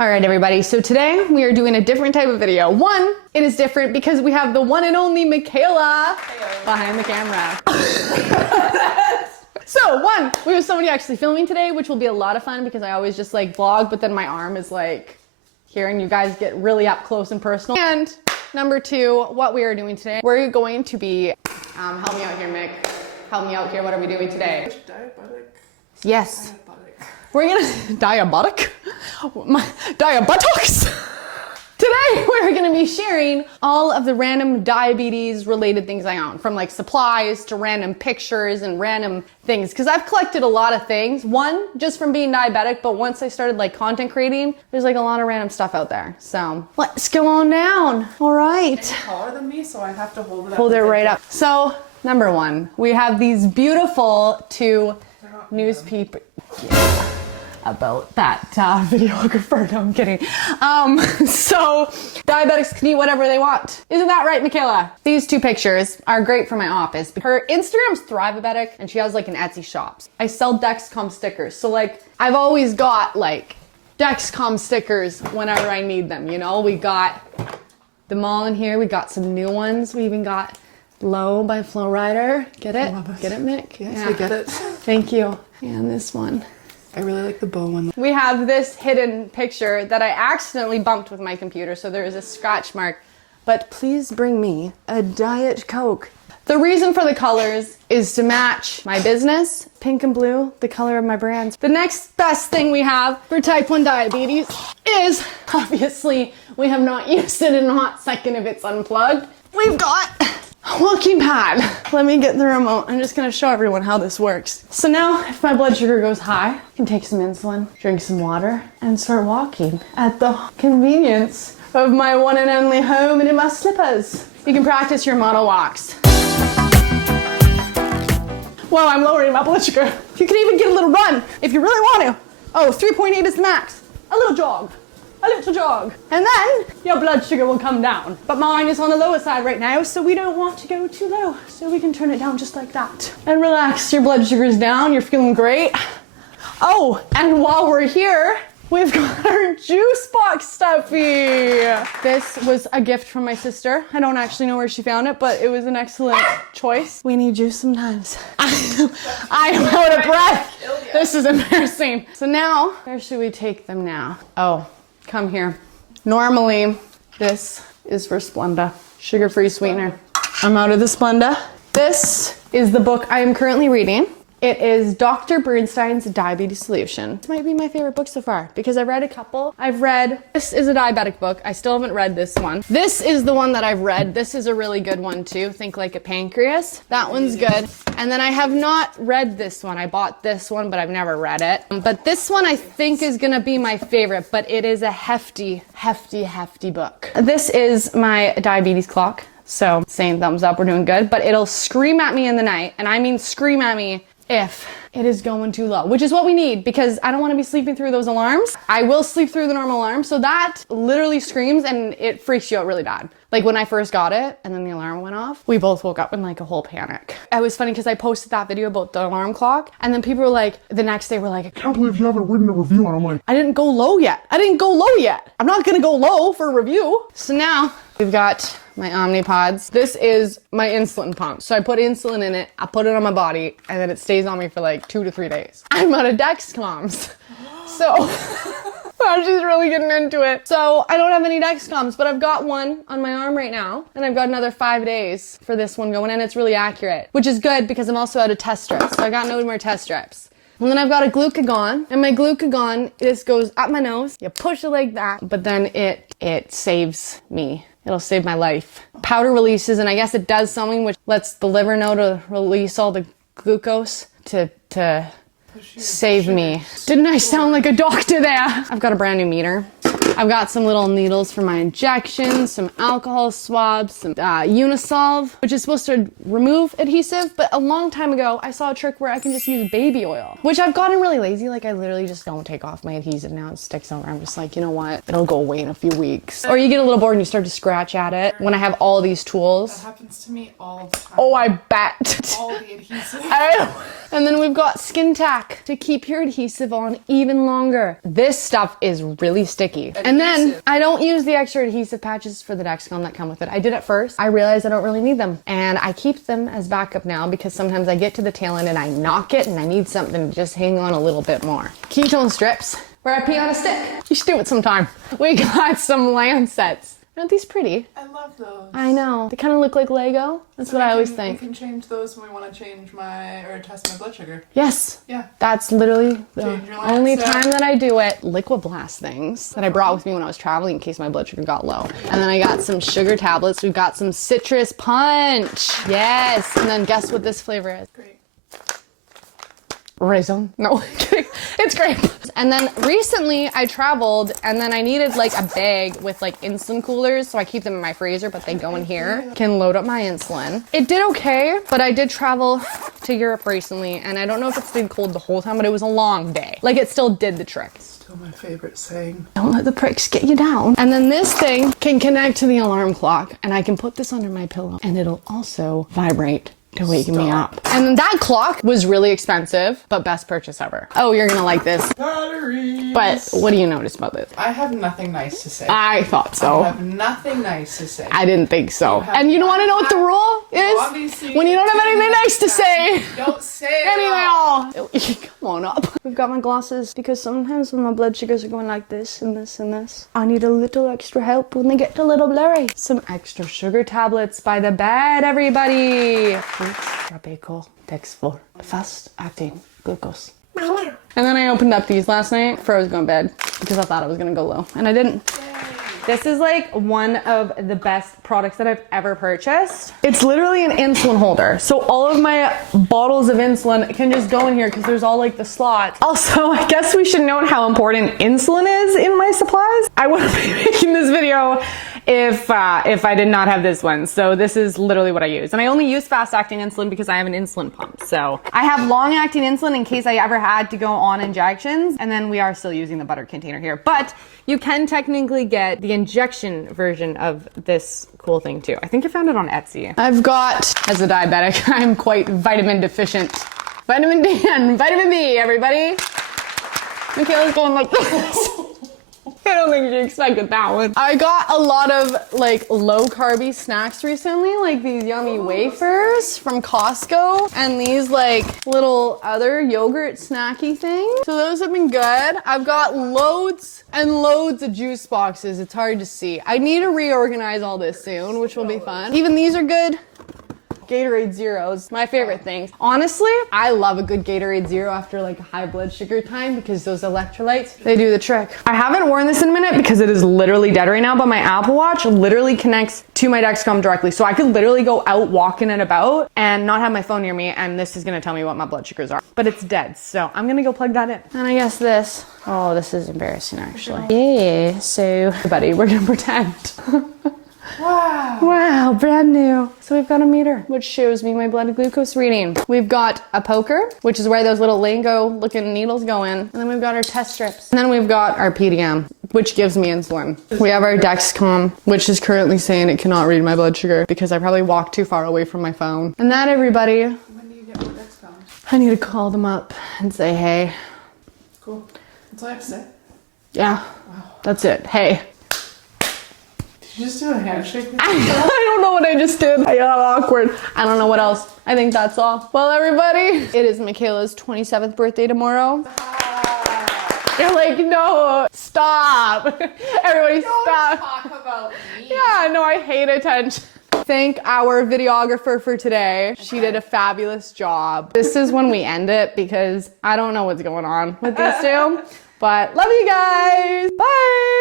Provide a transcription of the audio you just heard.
All right, everybody. So today we are doing a different type of video. One, it is different because we have the one and only Michaela behind the camera. So one, we have somebody actually filming today, which will be a lot of fun because I always just like vlog, but then my arm is like hearing you guys get really up close and personal. And number two, what we are doing today, we're going to be, help me out here, Mick. Help me out here. What are we doing today? Diabetic. Yes. Diabetic. We're gonna, diabetic? My diabetics? Today, we're gonna be sharing all of the random diabetes related things I own, from like supplies to random pictures and random things. Cause I've collected a lot of things. One, just from being diabetic, but once I started like content creating, there's like a lot of random stuff out there. So let's go on down. All right. It's taller than me, so I have to hold it up. Hold it right up. So number one, we have these beautiful two newspaper. Yeah. About that videographer. No, I'm kidding. So diabetics can eat whatever they want. Isn't that right, Michaela? These two pictures are great for my office. Her Instagram's Thriveabetic and she has like an Etsy shop. I sell Dexcom stickers. So like I've always got like Dexcom stickers whenever I need them, you know? We got them all in here. We got some new ones. We even got Low by Flow Rider. Get it? Get it, Mick? Yes, I get it. Thank you. And this one. I really like the bow one. We have this hidden picture that I accidentally bumped with my computer, so there is a scratch mark. But please bring me a Diet Coke. The reason for the colors is to match my business, pink and blue, the color of my brands. The next best thing we have for type 1 diabetes is, obviously, we have not used it in a hot second if it's unplugged. We've got a walking pad. Let me get the remote. I'm just gonna show everyone how this works. So now, if my blood sugar goes high, I can take some insulin, drink some water, and start walking at the convenience of my one and only home and in my slippers. You can practice your model walks. Whoa, I'm lowering my blood sugar. You can even get a little run if you really want to. Oh, 3.8 is the max. A little jog. A little jog. And then your blood sugar will come down. But mine is on the lower side right now, so we don't want to go too low. So we can turn it down just like that. And relax, your blood sugar is down, you're feeling great. Oh, and while we're here, we've got our juice box stuffy. This was a gift from my sister. I don't actually know where she found it, but it was an excellent choice. We need juice sometimes. I am out of breath. This is embarrassing. So now, where should we take them now? Oh. Come here. Normally, this is for Splenda, sugar-free sweetener. I'm out of the Splenda. This is the book I am currently reading. It is Dr. Bernstein's Diabetes Solution. This might be my favorite book so far because I've read a couple. This is a diabetic book. I still haven't read this one. This is the one that I've read. This is a really good one too. Think Like a Pancreas. That one's good. And then I have not read this one. I bought this one, but I've never read it. But this one I think is gonna be my favorite, but it is a hefty book. This is my diabetes clock. So saying thumbs up, we're doing good, but it'll scream at me in the night. And I mean scream at me if it is going too low, which is what we need because I don't want to be sleeping through those alarms. I will sleep through the normal alarm. So that literally screams and it freaks you out really bad. Like when I first got it and then the alarm went off, we both woke up in like a whole panic. It was funny because I posted that video about the alarm clock and then people were like, the next day were like, I can't believe you haven't written a review on it. I'm like, I didn't go low yet. I'm not gonna go low for a review. So now we've got my Omnipods. This is my insulin pump. So I put insulin in it, I put it on my body, and then it stays on me for like 2 to 3 days. I'm out of Dexcoms. So, she's really getting into it. So I don't have any Dexcoms, but I've got one on my arm right now, and I've got another 5 days for this one going, and it's really accurate, which is good because I'm also out of test strips. So I got no more test strips. And then I've got a glucagon, and my glucagon, this goes up my nose, you push it like that, but then it saves me. It'll save my life. Powder releases, and I guess it does something which lets the liver know to release all the glucose to save me. Didn't I sound like a doctor there? I've got a brand new meter. I've got some little needles for my injections, some alcohol swabs, some Unisolve, which is supposed to remove adhesive. But a long time ago, I saw a trick where I can just use baby oil, which I've gotten really lazy. Like I literally just don't take off my adhesive now. It sticks over. I'm just like, you know what? It'll go away in a few weeks. Or you get a little bored and you start to scratch at it when I have all these tools. That happens to me all the time. Oh, I bet. All the adhesive. And then we've got Skin Tack to keep your adhesive on even longer. This stuff is really sticky. And then I don't use the extra adhesive patches for the Dexcom that come with it. I did at first. I realized I don't really need them. And I keep them as backup now because sometimes I get to the tail end and I knock it and I need something to just hang on a little bit more. Ketone strips, where I pee on a stick. You should do it sometime. We got some Lancets. Aren't these pretty? I love those. I know. They kind of look like Lego. That's what I always We think. can change those when we want to change or test my blood sugar. Yes. Yeah. That's literally the Change your only Lancet. time that I do it. Liquid Blast things that I brought with me when I was traveling in case my blood sugar got low. And then I got some sugar tablets. We've got some Citrus Punch. Yes. And then guess what this flavor is? Great. Raisin. No, it's grape. And then recently I traveled and then I needed like a bag with like insulin coolers. So I keep them in my freezer, but they go in here. Can load up my insulin. It did okay, but I did travel to Europe recently and I don't know if it stayed cold the whole time, but it was a long day. Like it still did the trick. Still my favorite saying. Don't let the pricks get you down. And then this thing can connect to the alarm clock and I can put this under my pillow and it'll also vibrate to wake me up. And then that clock was really expensive, but best purchase ever. Oh, you're gonna like this. Batteries. But what do you notice about this? I have nothing nice to say. I thought I so. have nothing nice to say. I didn't think so. have And you want to know what the rule Obviously, is? When you don't have anything nice to say. Don't say it all. Anyway, come on up. We've got my glasses because sometimes when my blood sugars are going like this and this and this, I need a little extra help when they get a little blurry. Some extra sugar tablets by the bed, everybody. Trabeco Dexfor, fast acting glucose. And then I opened up these last night before I was going to bed because I thought I was going to go low and I didn't. This is like one of the best products that I've ever purchased. It's literally an insulin holder. So all of my bottles of insulin can just go in here because there's all like the slots. Also, I guess we should note how important insulin is in my supplies. I wouldn't be making this video if I did not have this one. So this is literally what I use. And I only use fast acting insulin because I have an insulin pump. So I have long acting insulin in case I ever had to go on injections. And then we are still using the butter container here. But you can technically get the injection version of this cool thing too. I think I found it on Etsy. I've got, as a diabetic, I'm quite vitamin deficient. Vitamin D and vitamin B, everybody. Michaela's going like this. I don't think she expected that one. I got a lot of like low carby snacks recently, like these yummy wafers from Costco and these like little other yogurt snacky things. So those have been good. I've got loads and loads of juice boxes. It's hard to see. I need to reorganize all this soon, which will be fun. Even these are good. Gatorade Zeros, my favorite things. Honestly, I love a good Gatorade Zero after like a high blood sugar time because those electrolytes, they do the trick. I haven't worn this in a minute because it is literally dead right now, but my Apple Watch literally connects to my Dexcom directly. So I could literally go out walking it about and not have my phone near me and this is gonna tell me what my blood sugars are. But it's dead, so I'm gonna go plug that in. And I guess this, oh, this is embarrassing actually. Yeah, so, buddy, we're gonna pretend. Wow. Wow, brand new. So we've got a meter, which shows me my blood glucose reading. We've got a poker, which is where those little Lingo looking needles go in. And then we've got our test strips. And then we've got our PDM, which gives me insulin. We have our Dexcom, which is currently saying it cannot read my blood sugar because I probably walked too far away from my phone. And that, everybody, When do you get more Dexcom? I need to call them up and say, hey. Cool. That's all I have to say. Yeah, that's it. Hey. Did you just do a handshake? I don't know what I just did. I got awkward. I don't know what else. I think that's all. Well, everybody, it is Michaela's 27th birthday tomorrow. You're like, no, stop. Everybody stop. Talk about me. Yeah, no, I hate attention. Thank our videographer for today. She did a fabulous job. This is when we end it because I don't know what's going on with these two. But love you guys. Bye.